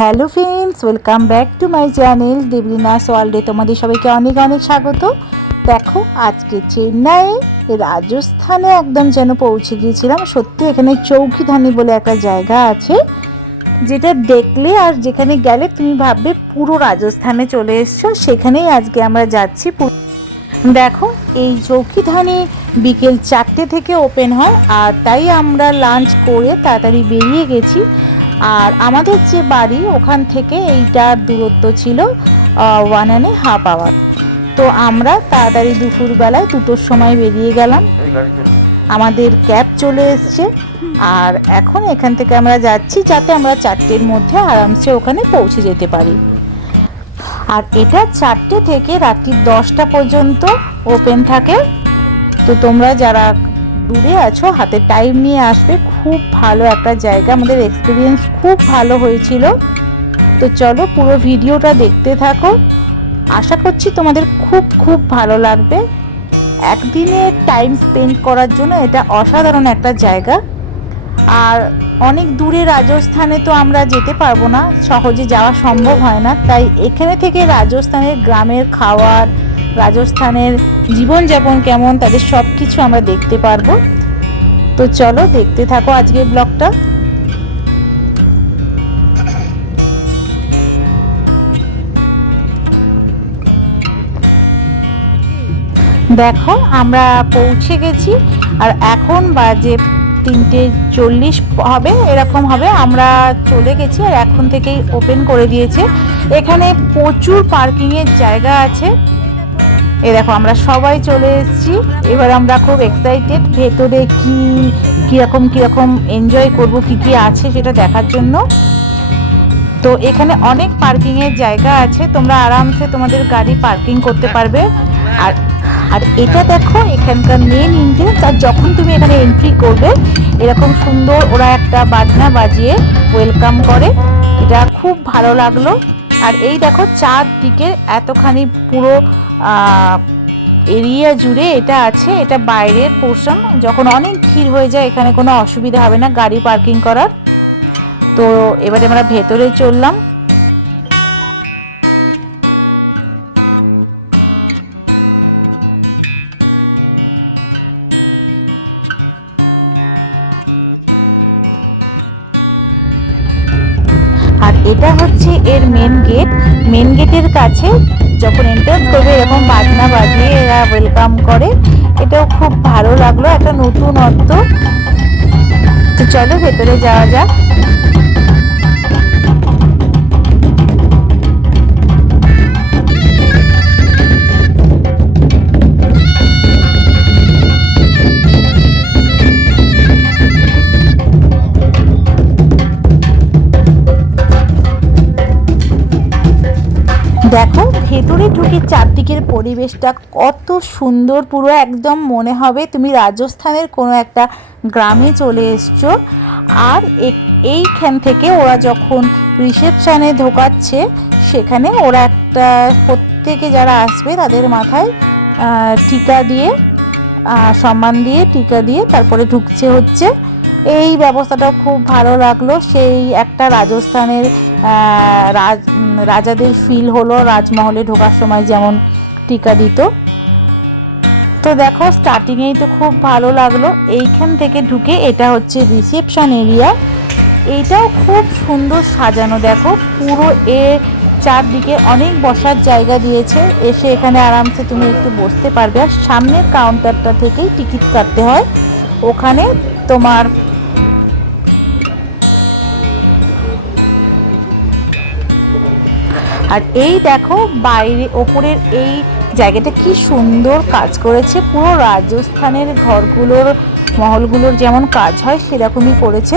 Hello friends, welcome back to my channel Deblina's ওয়ার্ল্ডে তোমাদের সবাইকে অনেক অনেক স্বাগত। দেখো, আজকে চেন্নাই রাজস্থানে একদম যেন পৌঁছে গিয়েছিলাম। সত্যি এখানে চৌকিধানি বলে একটা জায়গা আছে, যেটা দেখলে আর যেখানে গেলে তুমি ভাববে পুরো রাজস্থানে চলে এসছো। সেখানেই আজকে আমরা যাচ্ছি। দেখো, এই চৌকিধানি বিকেল 4টে থেকে ওপেন হয়, আর তাই আমরা লাঞ্চ করে তাড়াতাড়ি বেরিয়ে গেছি। আর আমাদের যে বাড়ি ওখান থেকে এইটার দূরত্ব ছিল 1.5 আওয়ার। তো আমরা তাড়াতাড়ি দুপুরবেলায় 2টোর সময় বেরিয়ে গেলাম। আমাদের ক্যাব চলে এসছে, আর এখন এখান থেকে আমরা যাচ্ছি যাতে আমরা 4টের মধ্যে আরামসে ওখানে পৌঁছে যেতে পারি। আর এটা 4টে থেকে রাত্রি 10টা পর্যন্ত ওপেন থাকে। তো তোমরা যারা দূরে আছো হাতে টাইম নিয়ে আসবে। খুব ভালো একটা জায়গা, আমাদের এক্সপিরিয়েন্স খুব ভালো হয়েছিল। তো চলো পুরো ভিডিওটা দেখতে থাকো, আশা করছি তোমাদের খুব খুব ভালো লাগবে। একদিনে টাইম স্পেন্ড করার জন্য এটা অসাধারণ একটা জায়গা। আর অনেক দূরে রাজস্থানে তো আমরা যেতে পারবো না, সহজে যাওয়া সম্ভব হয় না। তাই এখানে থেকে রাজস্থানের গ্রামের খাবার, রাজস্থানের জীবনযাপন কেমন, তাদের সব কিছু আমরা দেখতে পারবো। তো চলো দেখতে থাকো আজকের ব্লগটা। দেখো, আমরা পৌঁছে গেছি, আর এখন বাজে 3:40 হবে, এরকম হবে। আমরা চলে গেছি, আর এখন থেকেই ওপেন করে দিয়েছে। এখানে প্রচুর পার্কিংয়ের জায়গা আছে। এই দেখো, আমরা সবাই চলে এসেছি। এবার আমরা খুব এক্সাইটেড ভেতরে কীরকম এনজয় করব, কি আছে সেটা দেখার জন্য। তো এখানে অনেক পার্কিংয়ের জায়গা আছে, তোমরা আরামসে তোমাদের গাড়ি পার্কিং করতে পারবে। আর আর এটা দেখো এখানকার মেন এন্ট্রেন্স। আর যখন তুমি এখানে এন্ট্রি করবে, এরকম সুন্দর ওরা একটা বাজনা বাজিয়ে ওয়েলকাম করে, এটা খুব ভালো লাগলো। আর এই দেখো চারদিকে এতখানি পুরো এরিয়া জুড়ে এটা আছে। এটা বাইরের পোর্শন, যখন অনেক ভিড় হয়ে যায় এখানে কোনো অসুবিধা হবে না গাড়ি পার্কিং করার। তো এবারে আমরা ভেতরে চললাম। আর এটা হচ্ছে এর মেন গেট। মেন গেটের কাছে যখন এন্টার করবে এরকম বাজনা বাজিয়ে এরা ওয়েলকাম করে। এটাও খুব ভালো লাগলো, একটা নতুনত্ব। তো চলো ভেতরে যাওয়া যাক। দেখো ভেতরে ঢুকে চারদিকের পরিবেশটা কত সুন্দর, পুরো একদম মনে হবে তুমি রাজস্থানের কোনো একটা গ্রামে চলে এসছো। আর এইখান থেকে ওরা যখন রিসেপশানে ঢোকাচ্ছে, সেখানে ওরা একটা প্রত্যেকে যারা আসবে তাদের মাথায় টিকা দিয়ে, সম্মান দিয়ে, টিকা দিয়ে তারপরে ঢুকছে হচ্ছে। এই ব্যবস্থাটাও খুব ভালো লাগলো। সেই একটা রাজস্থানের রাজাদের ফিল হলো, রাজমহলে ঢোকার সময় যেমন টিকা দিত। তো দেখো স্টার্টিংয়েই তো খুব ভালো লাগলো। এইখান থেকে ঢুকে এটা হচ্ছে রিসেপশন এরিয়া। এইটাও খুব সুন্দর সাজানো। দেখো পুরো চারদিকে অনেক বসার জায়গা দিয়েছে। এসে এখানে আরামসে তুমি একটু বসতে পারবে। আর সামনের কাউন্টারটা থেকেই টিকিট কাটতে হয়। ওখানে তোমার আর এই দেখো বাইরে ওপরের এই জায়গাটা কি সুন্দর কাজ করেছে। পুরো রাজস্থানের ঘরগুলোর, মহলগুলোর যেমন কাজ হয় সেরকমই করেছে।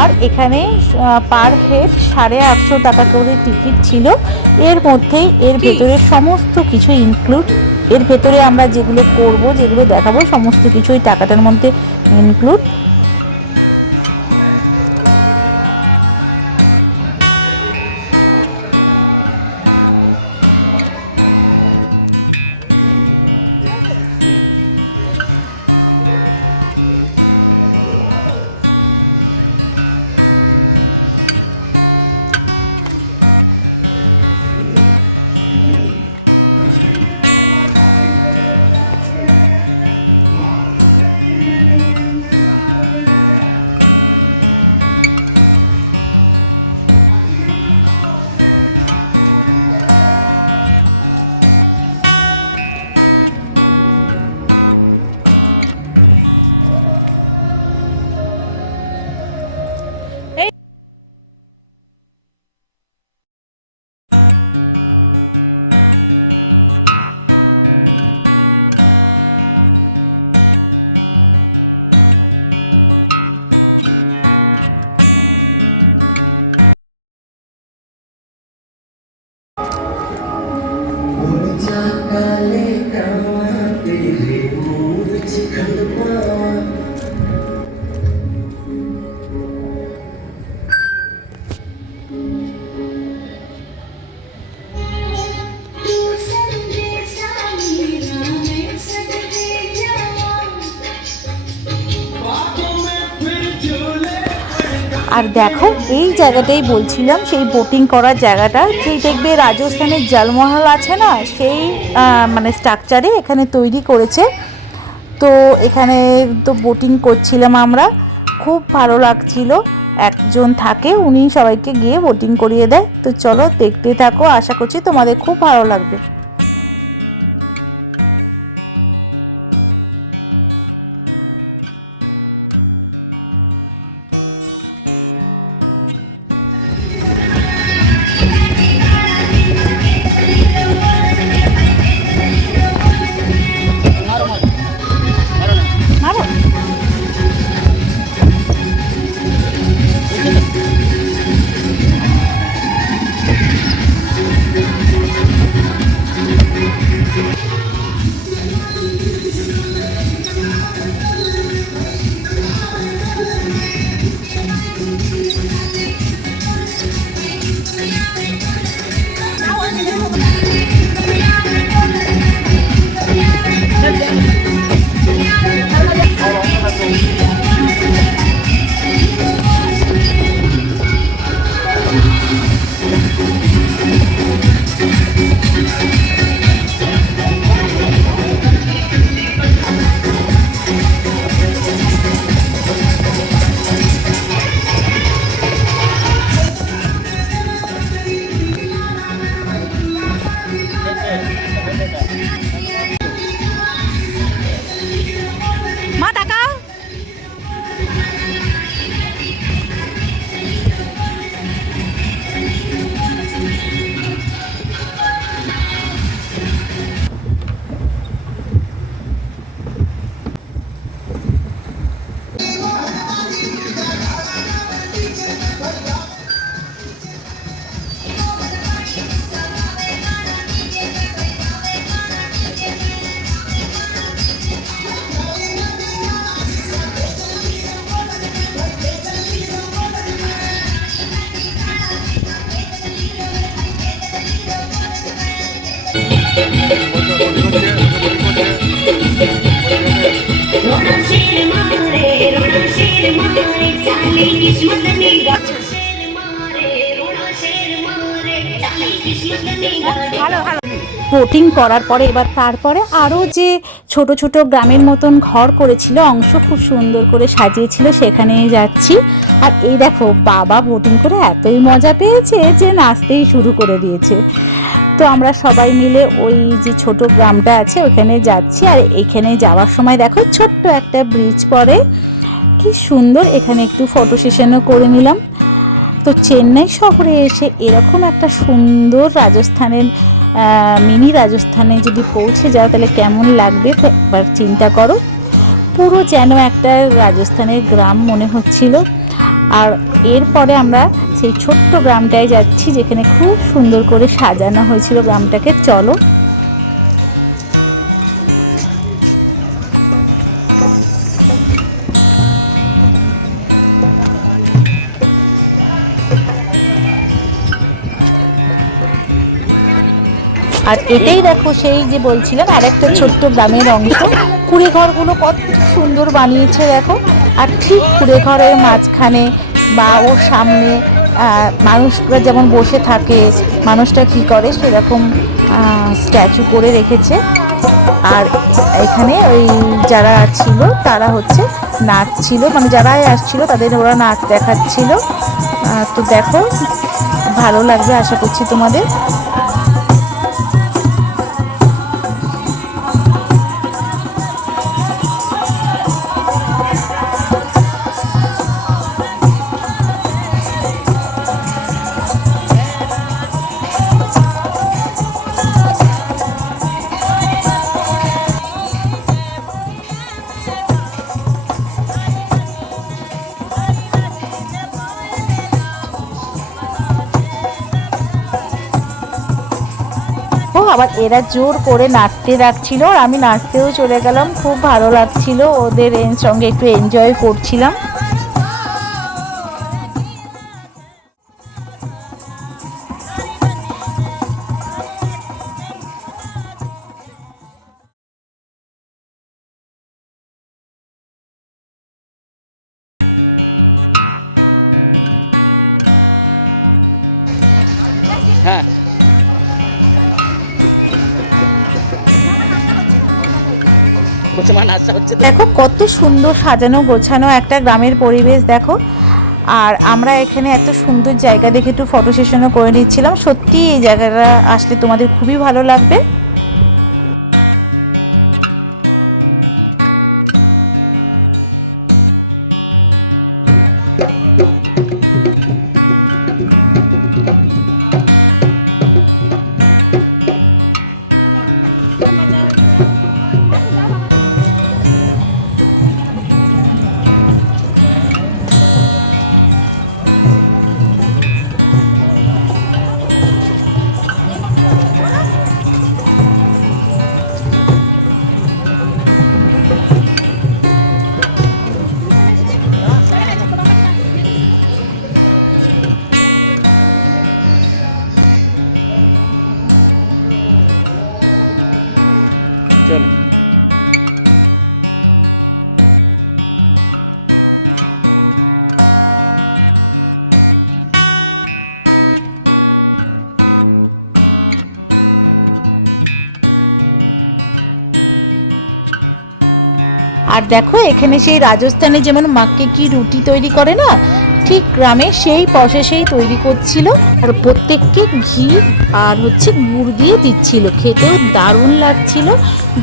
আর এখানে পার হেড 850 টাকা করে টিকিট ছিল। এর মধ্যেই এর ভেতরে সমস্ত কিছু ইনক্লুড। এর ভেতরে আমরা যেগুলো করব, যেগুলো দেখাবো, সমস্ত কিছুই টাকাটার মধ্যে ইনক্লুড। আর দেখো এই জায়গাটাই বলছিলাম, সেই বোটিং করার জায়গাটা, সেই দেখবে রাজস্থানের জলমহল আছে না, সেই মানে স্ট্রাকচারে এখানে তৈরি করেছে। তো এখানে তো বোটিং করছিলাম আমরা, খুব ভালো লাগছিল। একজন থাকে, উনি সবাইকে গিয়ে বোটিং করিয়ে দেয়। তো চলো দেখতে থাকো, আশা করছি তোমাদের খুব ভালো লাগবে। মা তাকাও। বোটিং করার পরে এবার তারপরে আরও যে ছোট ছোট গ্রামের মতন ঘর করেছিল, অংশ খুব সুন্দর করে সাজিয়েছিল, সেখানেই যাচ্ছি। আর এই দেখো বাবা বোটিং করে এতই মজা পেয়েছে যে নাচতেই শুরু করে দিয়েছে। তো আমরা সবাই মিলে ওই যে ছোট গ্রামটা আছে ওখানে যাচ্ছি। আর এখানে যাওয়ার সময় দেখো ছোট্ট একটা ব্রিজ পড়ে, কি সুন্দর। এখানে একটু ফটো সেশনও করে নিলাম। তো চেন্নাই শহরে এসে এরকম একটা সুন্দর রাজস্থানের মিনি রাজস্থানে যদি পৌঁছে যাও তাহলে কেমন লাগবে একবার চিন্তা করো। পুরো যেন একটা রাজস্থানের গ্রাম মনে হচ্ছিল। আর এরপরে আমরা সেই ছোট্ট গ্রামটায় যাচ্ছি যেখানে খুব সুন্দর করে সাজানো হয়েছিল গ্রামটাকে। চলো। আর এটাই দেখো সেই যে বলছিলাম আর একটা ছোট্ট গ্রামের অংশ। কুড়ে ঘরগুলো কত সুন্দর বানিয়েছে দেখো। আর ঠিক কুড়ে ঘরের মাঝখানে বা ওর সামনে মানুষরা যেমন বসে থাকে, মানুষটা কি করে সেরকম স্ট্যাচু করে রেখেছে। আর এখানে ওই যারা ছিল তারা হচ্ছে নাচছিল, মানে যারাই আসছিল তাদের ওরা নাচ দেখাচ্ছিল। তো দেখো ভালো লাগবে আশা করছি তোমাদের। আবার এরা জোর করে নাচতে রাখছিল আর আমি নাচতেও চলে গেলাম, খুব ভালো লাগছিল, ওদের সঙ্গে একটু এনজয় করছিলাম। হ্যাঁ দেখো কত সুন্দর সাজানো গোছানো একটা গ্রামের পরিবেশ দেখো। আর আমরা এখানে এত সুন্দর জায়গা দেখে একটু ফটো সেশনও করে নিচ্ছিলাম। সত্যি এই জায়গাটা আসলে তোমাদের খুবই ভালো লাগবে। চলো আর দেখো এখানে সেই রাজস্থানে যেমন মাক্কে কি রুটি তৈরি করে না, ঠিক গ্রামে সেই প্রসেসেই তৈরি করছিল। আর প্রত্যেককে ঘি আর হচ্ছে গুড় দিয়ে দিচ্ছিল, খেতেও দারুণ লাগছিল।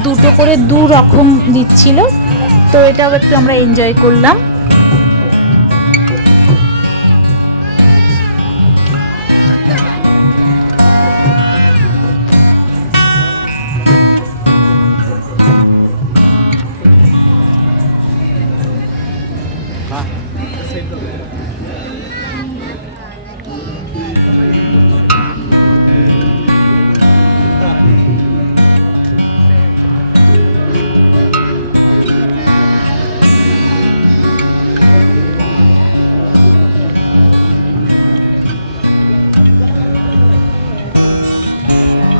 দুটো করে দু রকম দিচ্ছিল, তো এটাও একটু আমরা এনজয় করলাম।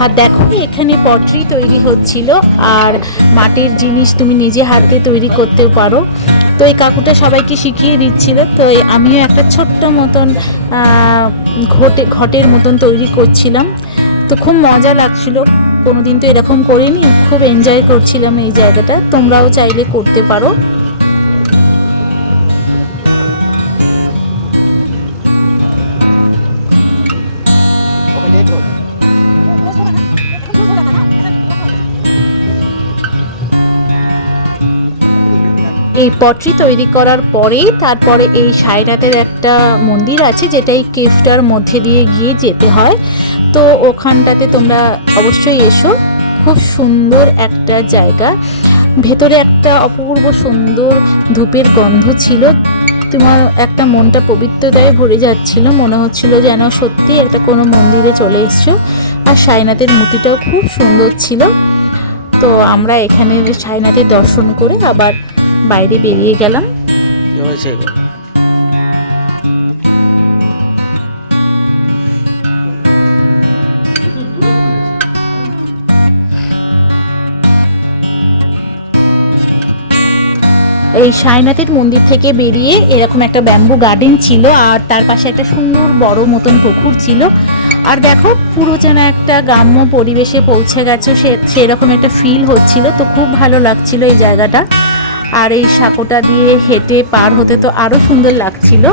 আর দেখো এখানে পটরি তৈরি হচ্ছিল, আর মাটির জিনিস তুমি নিজে হাতে তৈরি করতেও পারো। তো এই কাকুটা সবাইকে শিখিয়ে দিচ্ছিল। তো আমিও একটা ছোট্ট মতন ঘটের মতন তৈরি করছিলাম। তো খুব মজা লাগছিল, কোনোদিন তো এরকম করিনি, খুব এনজয় করছিলাম এই জায়গাটা। তোমরাও চাইলে করতে পারো। এই পটরি তৈরি করার পরেই তারপরে এই সাইরাতের একটা মন্দির আছে, যেটা এই কেভটার মধ্যে দিয়ে গিয়ে যেতে হয়। তো ওখানটাতে তোমরা অবশ্যই এসো, খুব সুন্দর একটা জায়গা। ভেতরে একটা অপূর্ব সুন্দর ধূপের গন্ধ ছিল, তোমার একটা মনটা পবিত্রতায় ভরে যাচ্ছিল, মনে হচ্ছিল যেন সত্যি একটা কোনো মন্দিরে চলে এসছো। আর সাইনাথের মূর্তিটাও খুব সুন্দর ছিল। তো আমরা এখানে সাইনাথের দর্শন করে আবার বাইরে বেরিয়ে গেলাম। এই সাইনাথের মন্দির থেকে বেরিয়ে এরকম একটা ব্যাম্বু গার্ডেন ছিল, আর তার পাশে একটা সুন্দর বড় মতন পুকুর ছিল। আর দেখো পুরো যেন একটা গ্রাম্য পরিবেশে পৌঁছে গেছে, সেরকম একটা ফিল হচ্ছিল। তো খুব ভালো লাগছিল এই জায়গাটা। আর এই সাঁকোটা দিয়ে হেঁটে পার হতে তো আরো সুন্দর লাগছিল।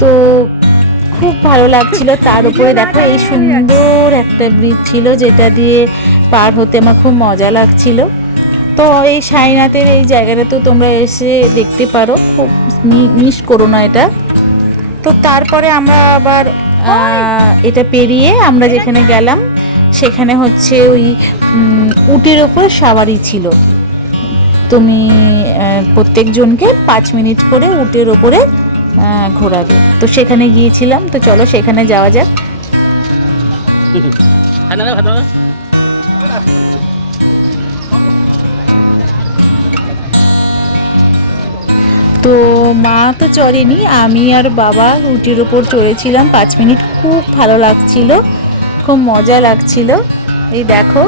তো খুব ভালো লাগছিল। তার উপরে দেখো এই সুন্দর একটা ব্রিজ ছিল, যেটা দিয়ে পার হতে আমার খুব মজা লাগছিল। তো এই সাইনাথের এই জায়গাটা তো তোমরা এসে দেখতে পারো, খুব মিস করো না এটা। তো তারপরে আমরা আবার এটা পেরিয়ে আমরা যেখানে গেলাম সেখানে হচ্ছে ওই উটের ওপর সাওয়ারি ছিল। তুমি প্রত্যেকজনকে 5 মিনিট করে উটের ওপরে ঘোরাবে। তো সেখানে গিয়েছিলাম, তো চলো সেখানে যাওয়া যাক। তো মা তো চড়েনি, আমি আর বাবা উটের ওপর চড়েছিলাম 5 মিনিট। খুব ভালো লাগছিল, খুব মজা লাগছিল। এই দেখো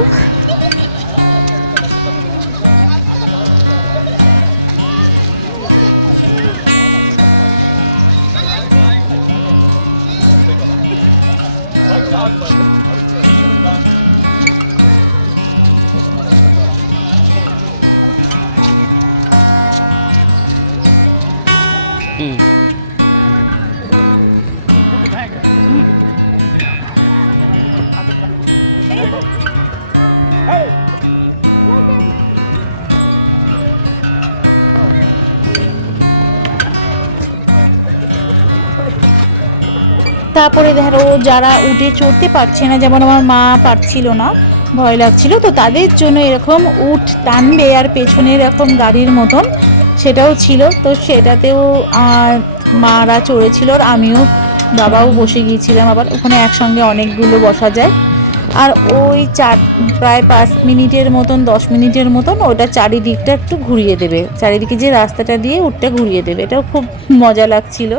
তারপরে ধরো যারা উঠে চড়তে পারছে না, যেমন আমার মা পারছিল না, ভয় লাগছিল, তো তাদের জন্য এরকম উট টানবে আর পেছনে এরকম গাড়ির মতন সেটাও ছিল। তো সেটাতেও মারা চড়েছিল, আর আমিও বাবাও বসে গিয়েছিলাম। আবার ওখানে একসঙ্গে অনেকগুলো বসা যায়। আর ওই প্রায় 5 মিনিটের মতন 10 মিনিটের মতন ওটা চারিদিকটা একটু ঘুরিয়ে দেবে, চারিদিকে যে রাস্তাটা দিয়ে উটটা ঘুরিয়ে দেবে। এটাও খুব মজা লাগছিল।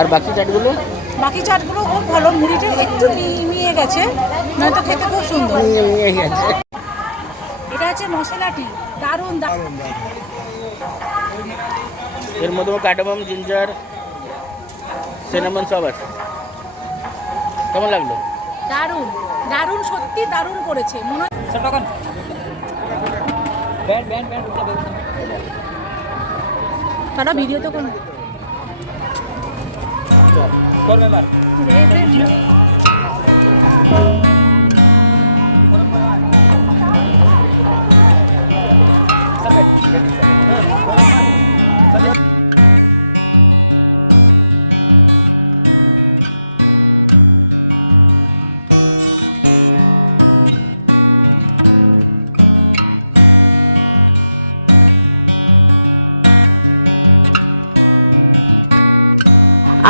আর বাকি চাটগুলো খুব ভালো, মুড়িটা একটু মিয়ে গেছে, নয়তো খেতে খুব সুন্দর। এটা হচ্ছে মশলাটি, দারুণ। এর মধ্যে কার্ডামাম, জিঞ্জার, সিনামন সব আছে। কেমন লাগলো? দারুণ দারুণ, সত্যি দারুণ করেছে মনে হয়। তারা ভিডিও তো কোন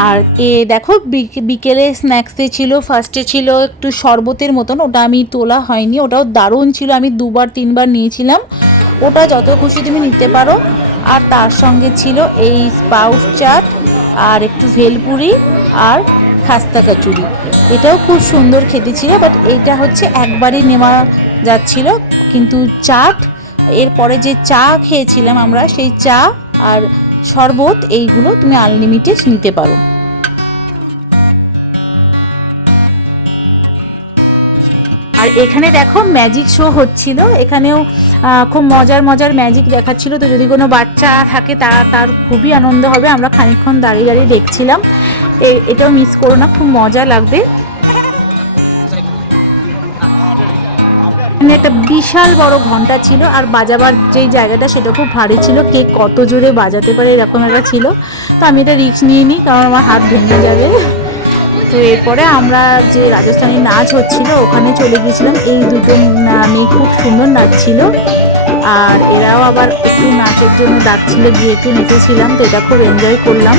আর দেখো বিকেলে স্ন্যাক্সে ছিল, ফার্স্টে ছিল একটু শরবতের মতন, ওটা আমি তোলা হয়নি, ওটাও দারুণ ছিল, আমি 2-3 বার নিয়েছিলাম। ওটা যত খুশি তুমি নিতে পারো। আর তার সঙ্গে ছিল এই স্পাউট চাট আর একটু ভেলপুরি আর খাস্তা কচুরি, এটাও খুব সুন্দর খেতে ছিল। বাট এইটা হচ্ছে একবারই নেওয়া যাচ্ছিল, কিন্তু চাট এরপরে যে চা খেয়েছিলাম আমরা, সেই চা আর শরবত এইগুলো তুমি আনলিমিটেড নিতে পারো। আর এখানে দেখো ম্যাজিক শো হচ্ছিল, এখানেও খুব মজার ম্যাজিক দেখাচ্ছিল। তো যদি কোনো বাচ্চা থাকে তার খুবই আনন্দ হবে। আমরা খানিকক্ষণ দাঁড়িয়ে দেখছিলাম, এটাও মিস করো না, খুব মজা লাগবে। একটা বিশাল বড় ঘন্টা ছিল, আর বাজাবার যেই জায়গাটা সেটা খুব ভারী ছিল, কে কত জোরে বাজাতে পারে এরকম একটা ছিল। তো আমি এটা রিস্ক নিয়ে নিই, কারণ আমার হাত ভেঙে যাবে। তো এরপরে আমরা যে রাজস্থানী নাচ হচ্ছিল ওখানে চলে গিয়েছিলাম। এই দুটো মেয়ে খুব সুন্দর নাচছিল, আর এরাও আবার একটু নাচের জন্য ডাকছিল, গিয়ে একটু নেচেছিলাম। তো এটা খুব এনজয় করলাম।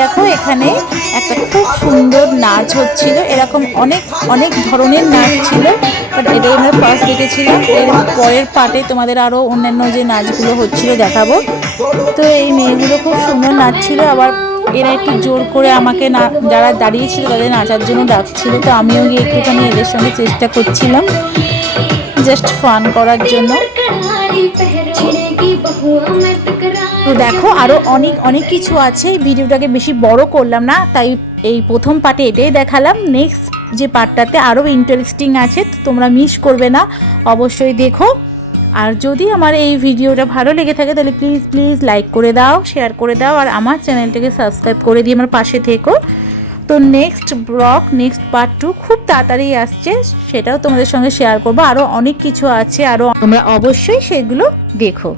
দেখো এখানে একটা খুব সুন্দর নাচ হচ্ছিল, এরকম অনেক ধরনের নাচ ছিল, বাট এটা আমরা ফার্স্ট দেখেছিলাম। এর পরের পার্টে তোমাদের আরও অন্যান্য যে নাচগুলো হচ্ছিল দেখাবো। তো এই মেয়েগুলো খুব সুন্দর নাচছিল, আবার এরা একটু জোর করে আমাকে যারা দাঁড়িয়েছিল তাদের নাচার জন্য ডাকছিল। তো আমিও গিয়ে একটুখানি এদের সঙ্গে চেষ্টা করছিলাম, জাস্ট ফান করার জন্য। তো দেখো আরও অনেক কিছু আছে, ভিডিওটাকে বেশি বড় করলাম না, তাই এই প্রথম পার্টে এটাই দেখালাম। নেক্সট যে পার্টটাতে আরও ইন্টারেস্টিং আছে, তো তোমরা মিস করবে না, অবশ্যই দেখো। আর যদি আমার এই ভিডিওটা ভালো লেগে থাকে তাহলে প্লিজ লাইক করে দাও, শেয়ার করে দাও, আর আমার চ্যানেলটাকে সাবস্ক্রাইব করে দিয়ে আমার পাশে থেকো। তো নেক্সট ব্লগ, নেক্সট পার্ট 2 খুব তাড়াতাড়ি আসছে, সেটাও তোমাদের সঙ্গে শেয়ার করবো। আরও অনেক কিছু আছে, আরও তোমরা অবশ্যই সেগুলো দেখো।